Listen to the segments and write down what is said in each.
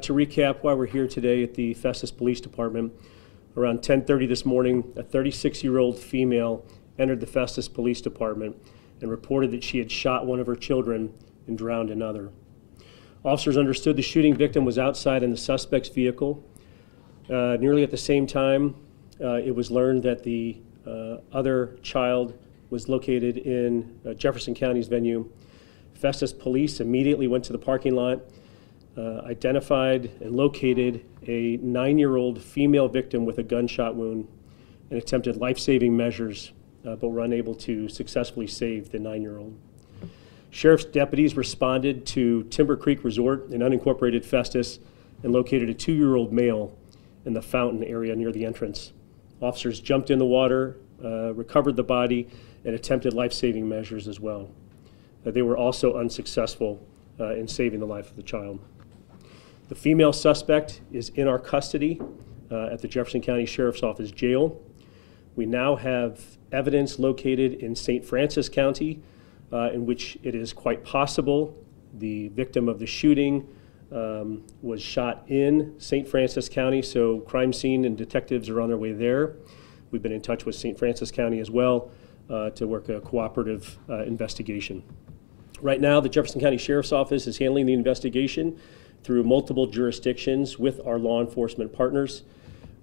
To recap why we're here today at the Festus Police Department, around 10:30 this morning, a 36-year-old female entered the Festus Police Department and reported that she had shot one of her children and drowned another. Officers understood the shooting victim was outside in the suspect's vehicle. Nearly at the same time, it was learned that the other child was located in Jefferson County's venue. Festus Police immediately went to the parking lot, identified and located a 9-year-old female victim with a gunshot wound and attempted life-saving measures, but were unable to successfully save the 9-year-old. Sheriff's deputies responded to Timber Creek Resort in unincorporated Festus and located a 2-year-old male in the fountain area near the entrance. Officers jumped in the water, recovered the body, and attempted life-saving measures as well. They were also unsuccessful in saving the life of the child. The female suspect is in our custody at the Jefferson County Sheriff's Office jail. We now have evidence located in St. Francis County in which it is quite possible the victim of the shooting was shot in St. Francis County, so crime scene and detectives are on their way there. We've been in touch with St. Francis County as well to work a cooperative investigation. Right now, the Jefferson County Sheriff's Office is handling the investigation through multiple jurisdictions with our law enforcement partners.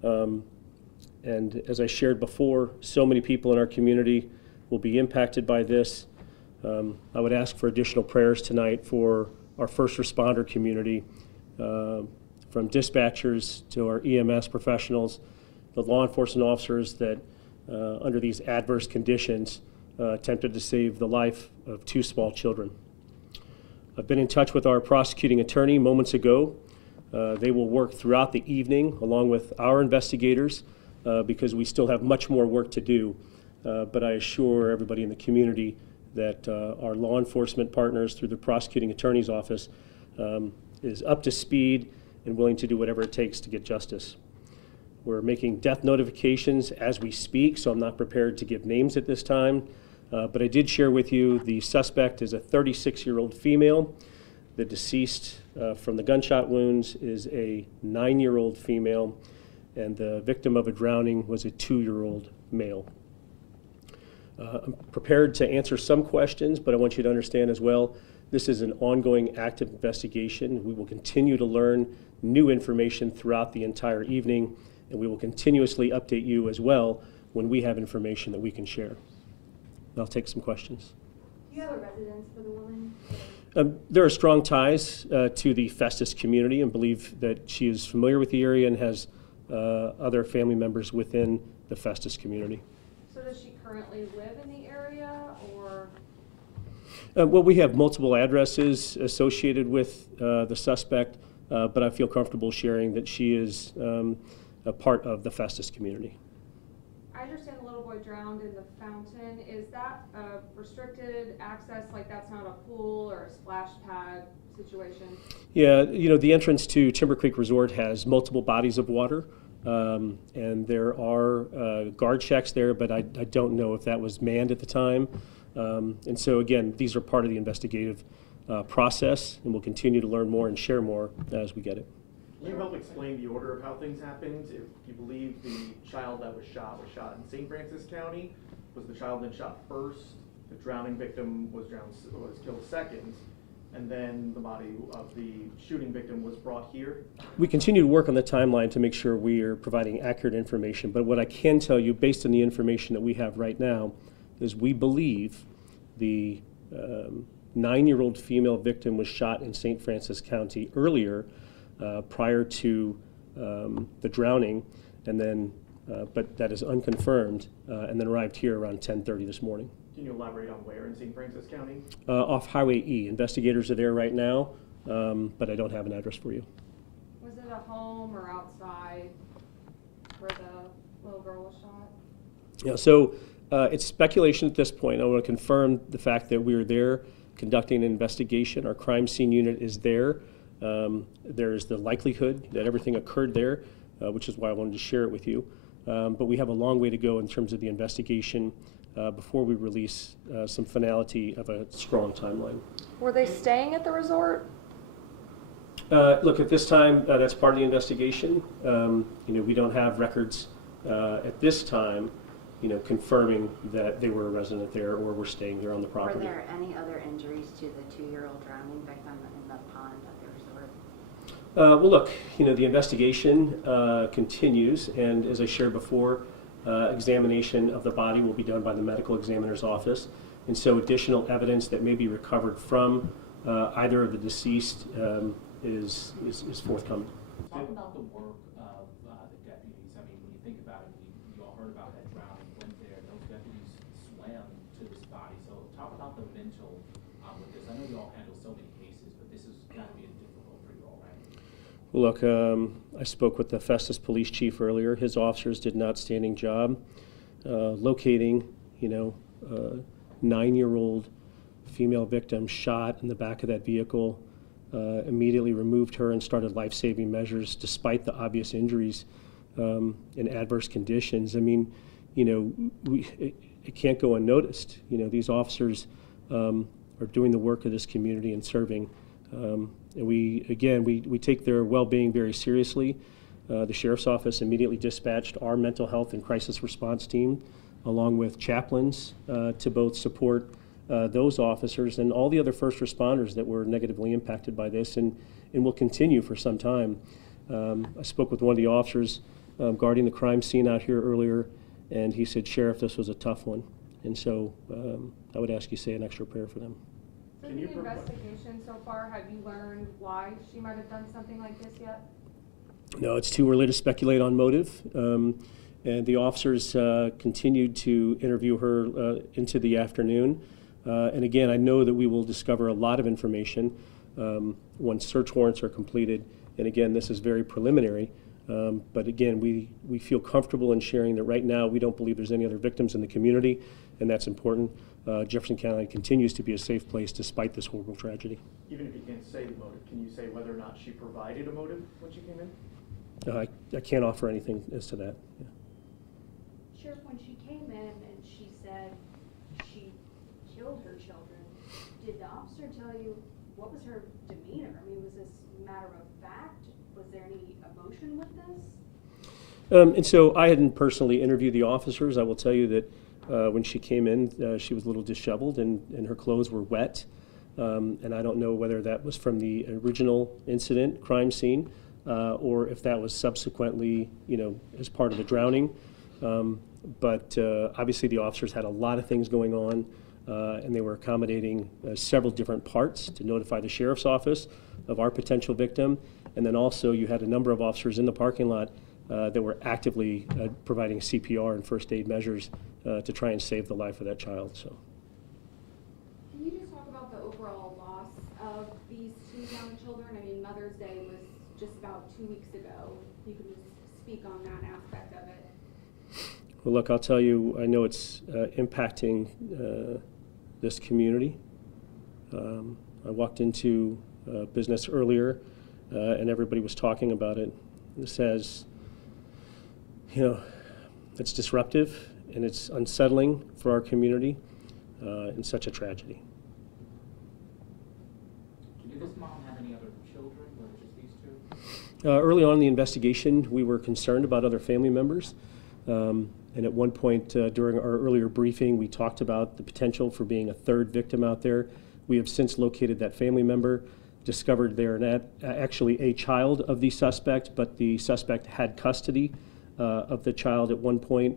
And as I shared before, so many people in our community will be impacted by this. I would ask for additional prayers tonight for our first responder community, from dispatchers to our EMS professionals, the law enforcement officers that under these adverse conditions attempted to save the life of 2 small children. I've been in touch with our prosecuting attorney moments ago. They will work throughout the evening along with our investigators because we still have much more work to do. But I assure everybody in the community that our law enforcement partners through the prosecuting attorney's office is up to speed and willing to do whatever it takes to get justice. We're making death notifications as we speak, so I'm not prepared to give names at this time. But I did share with you the suspect is a 36-year-old female. The deceased from the gunshot wounds is a 9-year-old female, and the victim of a drowning was a 2-year-old male. I'm prepared to answer some questions, but I want you to understand as well, this is an ongoing active investigation. We will continue to learn new information throughout the entire evening, and we will continuously update you as well when we have information that we can share. I'll take some questions. Do you have a residence for the woman? There are strong ties to the Festus community and believe that she is familiar with the area and has other family members within the Festus community. So does she currently live in the area, or? Well, we have multiple addresses associated with the suspect, but I feel comfortable sharing that she is a part of the Festus community. I understand the little boy drowned in the fountain. Is that restricted access, like that's not a pool or a splash pad situation? Yeah, you know, the entrance to Timber Creek Resort has multiple bodies of water, and there are guard checks there, but I don't know if that was manned at the time. And so again, these are part of the investigative process, and we'll continue to learn more and share more as we get it. Can you help explain the order of how things happened? If you believe the child that was shot in St. Francis County, was the child then shot first, the drowning victim was killed second, and then the body of the shooting victim was brought here? We continue to work on the timeline to make sure we are providing accurate information, but what I can tell you based on the information that we have right now is we believe the 9-year-old female victim was shot in St. Francis County earlier prior to the drowning, and then, but that is unconfirmed, and then arrived here around 10:30 this morning. Can you elaborate on where in St. Francis County? Off Highway E. Investigators are there right now, but I don't have an address for you. Was it a home or outside where the little girl was shot? Yeah, so it's speculation at this point. I want to confirm the fact that we are there conducting an investigation. Our crime scene unit is there. There's the likelihood that everything occurred there, which is why I wanted to share it with you. But we have a long way to go in terms of the investigation before we release some finality of a strong timeline. Were they staying at the resort? Look, at this time, that's part of the investigation. We don't have records at this time, confirming that they were a resident there or were staying there on the property. Were there any other injuries to the 2-year-old drowning victim in the pond at the resort? Well, look, the investigation continues, and as I shared before, examination of the body will be done by the medical examiner's office, and so additional evidence that may be recovered from either of the deceased is forthcoming. Talk about the work of the deputies. I mean, when you think about it, you all heard about that drowning, went there, those deputies swam to this body. So talk about the mental with this. I know you all handle so many cases, but this has got to be difficult for you all, right? Well, look, I spoke with the Festus Police Chief earlier. His officers did an outstanding job locating, 9-year-old female victim shot in the back of that vehicle. Immediately removed her and started life-saving measures despite the obvious injuries and adverse conditions. I mean, it can't go unnoticed. These officers are doing the work of this community and serving. And we take their well-being very seriously. The Sheriff's Office immediately dispatched our mental health and crisis response team along with chaplains to both support those officers and all the other first responders that were negatively impacted by this and will continue for some time. I spoke with one of the officers guarding the crime scene out here earlier, and he said, "Sheriff, this was a tough one." And so I would ask you say an extra prayer for them. So in the investigation so far, have you learned why she might have done something like this yet? No, it's too early to speculate on motive. And the officers continued to interview her into the afternoon. And again, I know that we will discover a lot of information once search warrants are completed. And again, this is very preliminary. But again, we feel comfortable in sharing that right now we don't believe there's any other victims in the community, and that's important. Jefferson County continues to be a safe place despite this horrible tragedy. Even if you can't say the motive, can you say whether or not she provided a motive when she came in? I can't offer anything as to that. Yeah. Sheriff, when she came in and she said she killed her children, did the officer tell you what was her demeanor? I mean, was this matter of fact? Was there any emotion with this? And so I hadn't personally interviewed the officers. I will tell you that when she came in, she was a little disheveled and her clothes were wet. And I don't know whether that was from the original incident, crime scene, or if that was subsequently, as part of the drowning. But obviously the officers had a lot of things going on, and they were accommodating several different parts to notify the Sheriff's Office of our potential victim. And then also you had a number of officers in the parking lot that were actively providing CPR and first aid measures to try and save the life of that child. So. Can you just talk about the overall loss of these 2 young children? I mean, Mother's Day was just about 2 weeks ago. You can just speak on that aspect of it. Well, look, I'll tell you, I know it's impacting this community. I walked into business earlier, and everybody was talking about it. This has, it's disruptive and it's unsettling for our community in such a tragedy. Did this mom have any other children, or just these 2? Early on in the investigation, we were concerned about other family members. And at one point during our earlier briefing, we talked about the potential for being a third victim out there. We have since located that family member, discovered they're actually a child of the suspect, but the suspect had custody of the child at one point.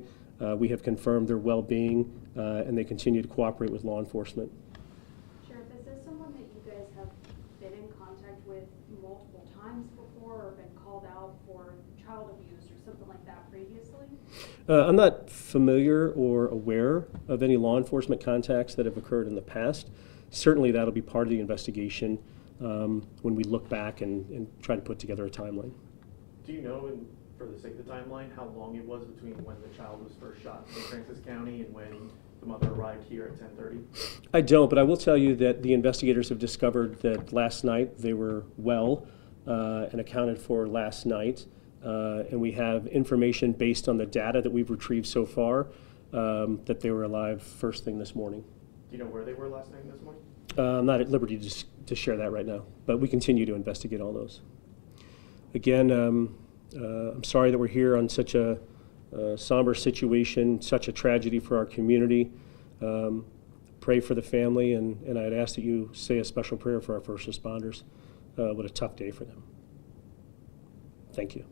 We have confirmed their well-being, and they continue to cooperate with law enforcement. Sheriff, is this someone that you guys have been in contact with multiple times before or been called out for child abuse or something like that previously? I'm not familiar or aware of any law enforcement contacts that have occurred in the past. Certainly that'll be part of the investigation when we look back and try to put together a timeline. Do you know, and for the sake of the timeline, how long it was between when the child was first shot in Francis County and when the mother arrived here at 10:30? I don't, but I will tell you that the investigators have discovered that last night they were well and accounted for last night. And we have information based on the data that we've retrieved so far that they were alive first thing this morning. Do you know where they were last night and this morning? I'm not at liberty to share that right now, but we continue to investigate all those. Again, I'm sorry that we're here on such a somber situation, such a tragedy for our community. Pray for the family, and I'd ask that you say a special prayer for our first responders. What a tough day for them. Thank you.